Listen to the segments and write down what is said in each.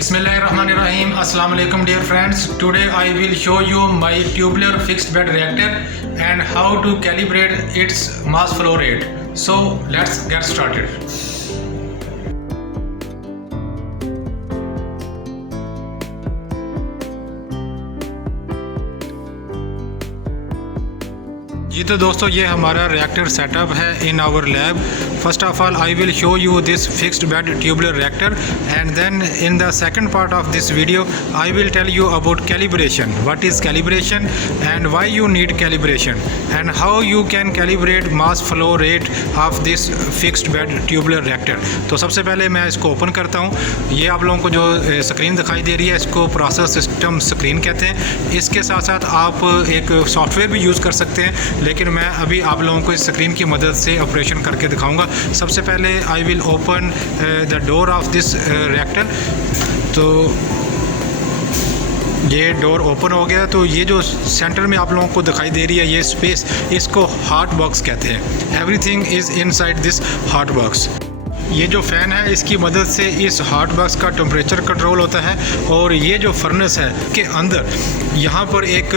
Bismillahirrahmanirrahim. Assalamu alaikum dear friends. Today I will show you my tubular fixed bed reactor and how to calibrate its mass flow rate. So let's get started. जी तो दोस्तों ये हमारा reactor setup है in our lab. First of all I will show you this fixed bed tubular reactor and then in the second part of this video I will tell you about calibration, what is calibration and why you need calibration and how you can calibrate mass flow rate of this fixed bed tubular reactor. तो सबसे पहले मैं इसको open करता हूँ. ये आप लोगों को जो स्क्रीन दिखाई दे रही है इसको प्रोसेस सिस्टम स्क्रीन कहते हैं. इसके साथ साथ आप एक सॉफ्टवेयर भी यूज़ कर सकते हैं, लेकिन मैं अभी आप लोगों को इस स्क्रीन की मदद से ऑपरेशन करके दिखाऊंगा. सबसे पहले I will open the door of this reactor. तो ये डोर ओपन हो गया. तो ये जो सेंटर में आप लोगों को दिखाई दे रही है ये स्पेस, इसको हॉट बॉक्स कहते हैं. Everything is inside this hot box. ये जो फ़ैन है इसकी मदद से इस हॉट बॉक्स का टेम्परेचर कंट्रोल होता है. और ये जो फर्नेस है के अंदर यहाँ पर एक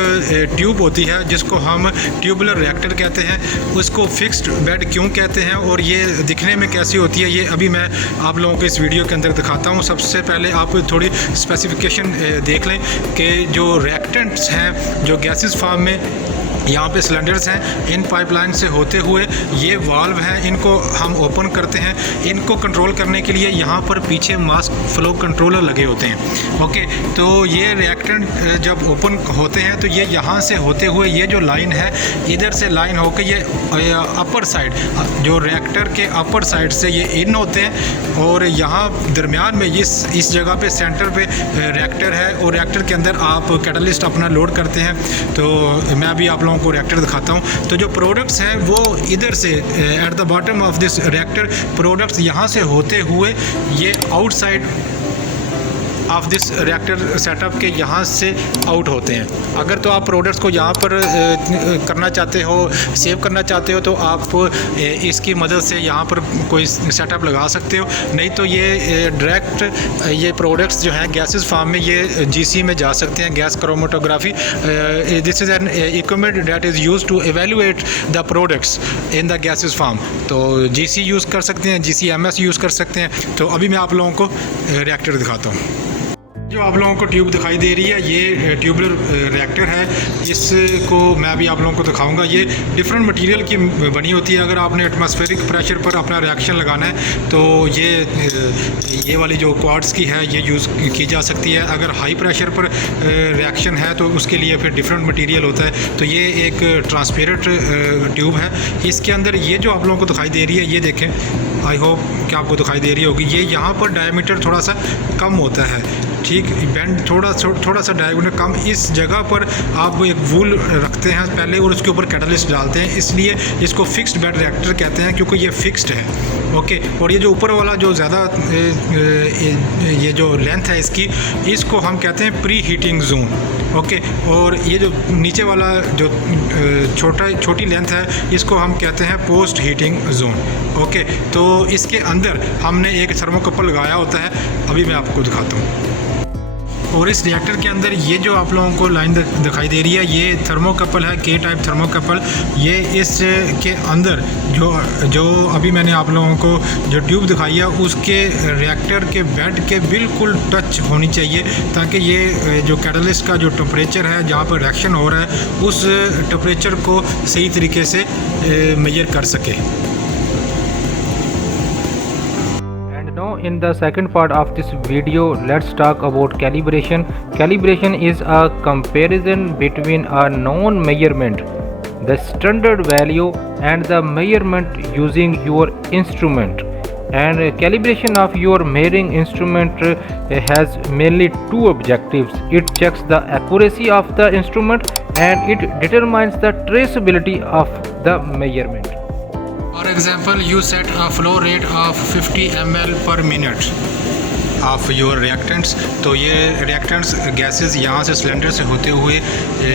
ट्यूब होती है जिसको हम ट्यूबुलर रिएक्टर कहते हैं. उसको फिक्स्ड बेड क्यों कहते हैं और ये दिखने में कैसी होती है ये अभी मैं आप लोगों को इस वीडियो के अंदर दिखाता हूँ. सबसे पहले आप थोड़ी स्पेसिफिकेशन देख लें कि जो रिएक्टेंट्स हैं जो गैसेस फॉर्म में यहाँ पे सिलेंडर्स हैं, इन पाइपलाइन से होते हुए ये वाल्व हैं, इनको हम ओपन करते हैं. इनको कंट्रोल करने के लिए यहाँ पर पीछे मास फ्लो कंट्रोलर लगे होते हैं. ओके, तो ये रिएक्टेंट जब ओपन होते हैं तो ये यहाँ से होते हुए ये जो लाइन है इधर से लाइन होकर ये अपर साइड जो रिएक्टर के अपर साइड से ये इन होते हैं. और यहाँ दरमियान में इस जगह पे सेंटर पे रिएक्टर है और रिएक्टर के अंदर आप कैटलिस्ट अपना लोड करते हैं. तो मैं अभी आप को रिएक्टर दिखाता हूं. तो जो प्रोडक्ट्स हैं वो इधर से at the bottom of this reactor products यहां से होते हुए ये outside of this reactor setup के यहाँ से आउट होते हैं. अगर तो आप प्रोडक्ट्स को यहाँ पर करना चाहते हो, सेव करना चाहते हो, तो आप इसकी मदद से यहाँ पर कोई सेटअप लगा सकते हो. नहीं तो ये डायरेक्ट ये प्रोडक्ट्स जो हैं गैसेस फॉर्म में ये जीसी में जा सकते हैं, gas chromatography. This is an equipment that is used to evaluate the products in the gases form. तो जीसी यूज़ कर सकते हैं, GCMS यूज़ कर सकते हैं. तो अभी मैं आप लोगों को रिएक्टर दिखाता हूँ. जो आप लोगों को ट्यूब दिखाई दे रही है ये ट्यूबुलर रिएक्टर है. इसको मैं अभी आप लोगों को दिखाऊंगा. ये डिफरेंट मटेरियल की बनी होती है. अगर आपने एटमॉस्फेरिक प्रेशर पर अपना रिएक्शन लगाना है तो ये वाली जो क्वार्ट्ज की है ये यूज़ की जा सकती है. अगर हाई प्रेशर पर रिएक्शन है तो उसके लिए फिर डिफरेंट मटेरियल होता है. तो ये एक ट्रांसपेरेंट ट्यूब है. इसके अंदर ये जो आप लोगों को दिखाई दे रही है ये देखें, आई होप कि आपको दिखाई दे रही होगी. ये यहाँ पर डायमीटर थोड़ा सा कम होता है, ठीक, बेंड थोड़ा सा डायमीटर कम. इस जगह पर आप एक वूल रखते हैं पहले और उसके ऊपर कैटलिस्ट डालते हैं, इसलिए इसको फिक्स्ड बेड रिएक्टर कहते हैं क्योंकि ये फिक्स्ड है. ओके, और ये जो ऊपर वाला जो ज़्यादा ये जो लेंथ है इसको हम कहते हैं प्री हीटिंग जोन. ओके, और ये जो नीचे वाला जो छोटी लेंथ है इसको हम कहते हैं पोस्ट हीटिंग जोन. ओके, तो इसके अंदर हमने एक थर्मोकपल लगाया होता है. अभी मैं आपको दिखाता हूँ. और इस रिएक्टर के अंदर ये जो आप लोगों को लाइन दिखाई दे रही है ये थर्मोकपल है, K टाइप थर्मोकपल. ये इसके अंदर जो अभी मैंने आप लोगों को जो ट्यूब दिखाई है उसके रिएक्टर के बेड के बिल्कुल टच होनी चाहिए ताकि ये जो कैटलिस्ट का जो टेम्परेचर है जहाँ पर रिएक्शन हो रहा है उस टेम्परेचर को सही तरीके से मेजर कर सके. Now in the second part of this video let's talk about calibration. Calibration is a comparison between a known measurement, the standard value, and the measurement using your instrument. And calibration of your measuring instrument has mainly two objectives. It checks the accuracy of the instrument and it determines the traceability of the measurement. For example, you set a flow rate of 50 ml per minute. Of your reactants. तो ये reactants gases यहाँ से cylinder से होते हुए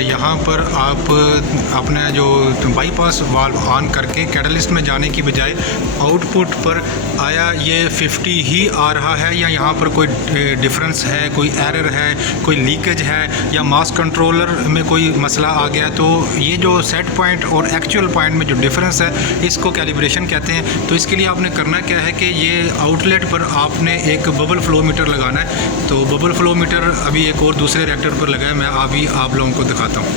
यहाँ पर आप अपना जो बाईपास वाल्व ऑन करके कैटलिस्ट में जाने की बजाय आउटपुट पर आया ये 50 ही आ रहा है, या यहाँ पर कोई डिफरेंस है, कोई एरर है, कोई लीकेज है, या मास कंट्रोलर में कोई मसला आ गया। तो ये जो सेट पॉइंट और एक्चुअल पॉइंट में जो डिफरेंस है इसको कैलिब्रेशन कहते हैं। तो इसके लिए आपने करना क्या है कि ये आउटलेट पर आपने एक बबल फ्लो मीटर लगाना है। तो बबल फ्लो मीटर अभी एक और दूसरे रिएक्टर पर लगा है, मैं अभी आप लोगों को दिखाता हूँ।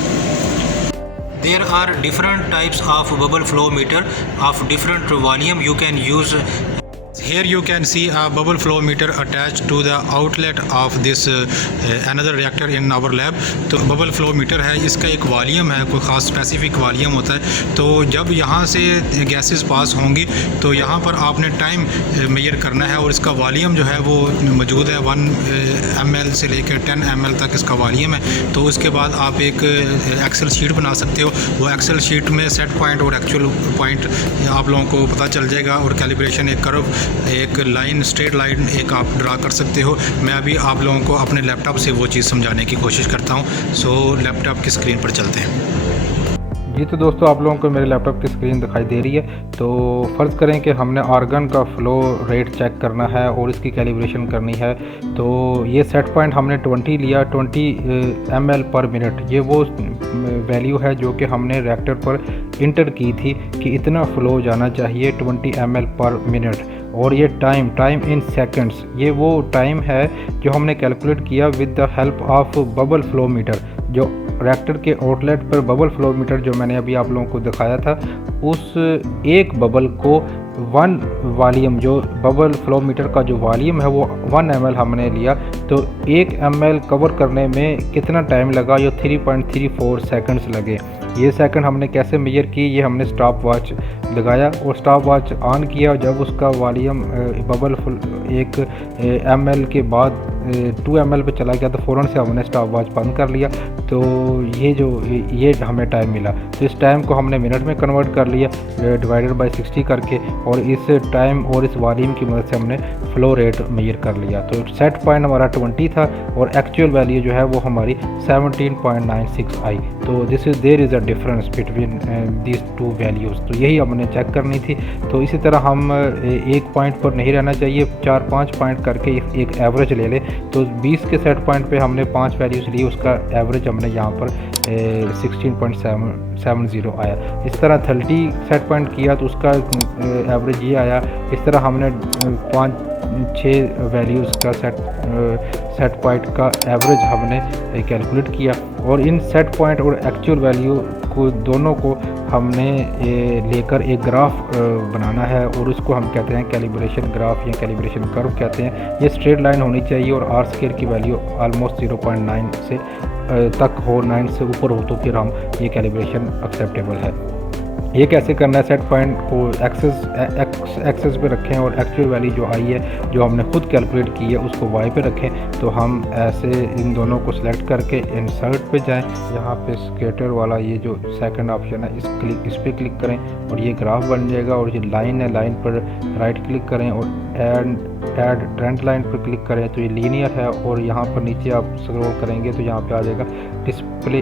There are different types of bubble flow meter of different volume. You can use. Here you can see a bubble flow meter attached to the outlet of this another reactor in our lab. तो bubble flow meter है, इसका एक volume है, कोई ख़ास specific volume होता है। तो जब यहाँ से गैसेस पास होंगी तो यहाँ पर आपने टाइम मेजर करना है, और इसका वॉल्यूम जो है वो मौजूद है 1 ml से लेकर 10 ml तक इसका वॉल्यूम है। तो उसके बाद आप एक एक्सेल शीट बना सकते हो। वो एक्सेल शीट में सेट पॉइंट और एक्चुअल पॉइंट आप लोगों को पता चल जाएगा, और कैलिब्रेशन एक कर्व, एक लाइन, स्ट्रेट लाइन एक आप ड्रा कर सकते हो। मैं अभी आप लोगों को अपने लैपटॉप से वो चीज़ समझाने की कोशिश करता हूँ। सो लैपटॉप की स्क्रीन पर चलते हैं। जी, तो दोस्तों आप लोगों को मेरे लैपटॉप की स्क्रीन दिखाई दे रही है। तो फ़र्ज़ करें कि हमने आर्गन का फ़्लो रेट चेक करना है और इसकी कैलिब्रेशन करनी है। तो ये सेट पॉइंट हमने 20 लिया, 20 ml पर मिनट। ये वो वैल्यू है जो कि हमने रिएक्टर पर इंटर की थी कि इतना फ़्लो जाना चाहिए 20 ml पर मिनट। और ये टाइम इन सेकंड्स, ये वो टाइम है जो हमने कैलकुलेट किया with the help of bubble flow meter. जो रिएक्टर के आउटलेट पर बबल फ्लो मीटर जो मैंने अभी आप लोगों को दिखाया था, उस एक बबल को 1 वॉल्यूम, जो बबल फ्लो मीटर का जो वॉल्यूम है वो 1 ml हमने लिया। तो 1 ml कवर करने में कितना टाइम लगा? ये 3.34 सेकंड्स लगे। ये सेकंड हमने कैसे मेजर की? ये हमने स्टॉप वॉच लगाया और स्टॉप वॉच ऑन किया। जब उसका वॉल्यूम बबल 1 ml के बाद 2 ml पे चला गया तो फ़ौरन से हमने स्टॉप वॉच बंद कर लिया। तो ये हमें टाइम मिला। तो इस टाइम को हमने मिनट में कन्वर्ट कर लिया डिवाइडेड बाय 60 करके, और इस टाइम और इस वॉल्यूम की मदद से हमने फ़्लो रेट मेजर कर लिया। तो सेट पॉइंट हमारा 20 था और एक्चुअल वैल्यू जो है वो हमारी 17.96 आई। तो there is a difference between these 2 values. तो यही हमने चेक करनी थी। तो इसी तरह हम एक पॉइंट पर नहीं रहना चाहिए, 4-5 पॉइंट करके एक एवरेज ले लें। तो 20 के सेट पॉइंट पे हमने 5 वैल्यूज़ ली, उसका एवरेज हमने यहाँ पर 16.70 आया। इस तरह 30 सेट पॉइंट किया तो उसका एवरेज ये आया। इस तरह हमने 5-6 वैल्यूज़ का सेट पॉइंट का एवरेज हमने कैलकुलेट किया, और इन सेट पॉइंट और एक्चुअल वैल्यू को दोनों को हमने लेकर एक ग्राफ बनाना है, और उसको हम कहते हैं कैलिब्रेशन ग्राफ या कैलिब्रेशन कर्व कहते हैं। ये स्ट्रेट लाइन होनी चाहिए और आर स्क्वायर की वैल्यू ऑलमोस्ट 0.9 से तक हो, 9 से ऊपर हो तो फिर हम ये कैलिब्रेशन एक्सेप्टेबल है। ये कैसे करना है? सेट पॉइंट को एक्सेस पे रखें और एक्चुअल वैल्यू जो आई है, जो हमने खुद कैलकुलेट की है, उसको वाई पे रखें। तो हम ऐसे इन दोनों को सिलेक्ट करके इंसर्ट पे जाएं। यहाँ पे स्केटर वाला ये जो सेकंड ऑप्शन है इस पे क्लिक करें और ये ग्राफ बन जाएगा। और ये लाइन है, लाइन पर राइट क्लिक करें और ऐड ट्रेंड लाइन पर क्लिक करें तो ये लीनियर है। और यहाँ पर नीचे आप स्क्रॉल करेंगे तो यहाँ पे आ जाएगा डिस्प्ले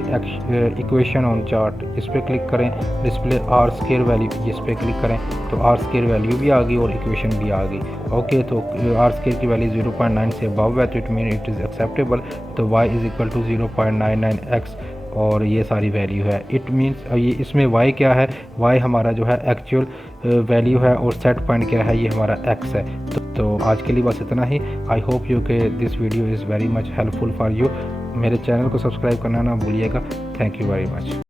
इक्वेशन ऑन चार्ट, इस पर क्लिक करें। डिस्प्ले आर स्क्वायर वैल्यू, इस पर क्लिक करें तो आर स्क्वायर वैल्यू भी आ गई और इक्वेशन भी आ गई। ओके, तो आर स्क्वायर की वैल्यू 0.9 से अबव है तो it mean it is acceptable. तो y is equal to 0.99x और ये सारी वैल्यू है। इट मीन्स ये इसमें y क्या है? y हमारा जो है एक्चुअल वैल्यू है और सेट पॉइंट क्या है? ये हमारा x है। तो आज के लिए बस इतना ही। आई होप यू के this video is very much helpful for you. मेरे चैनल को सब्सक्राइब करना ना भूलिएगा। Thank you very much.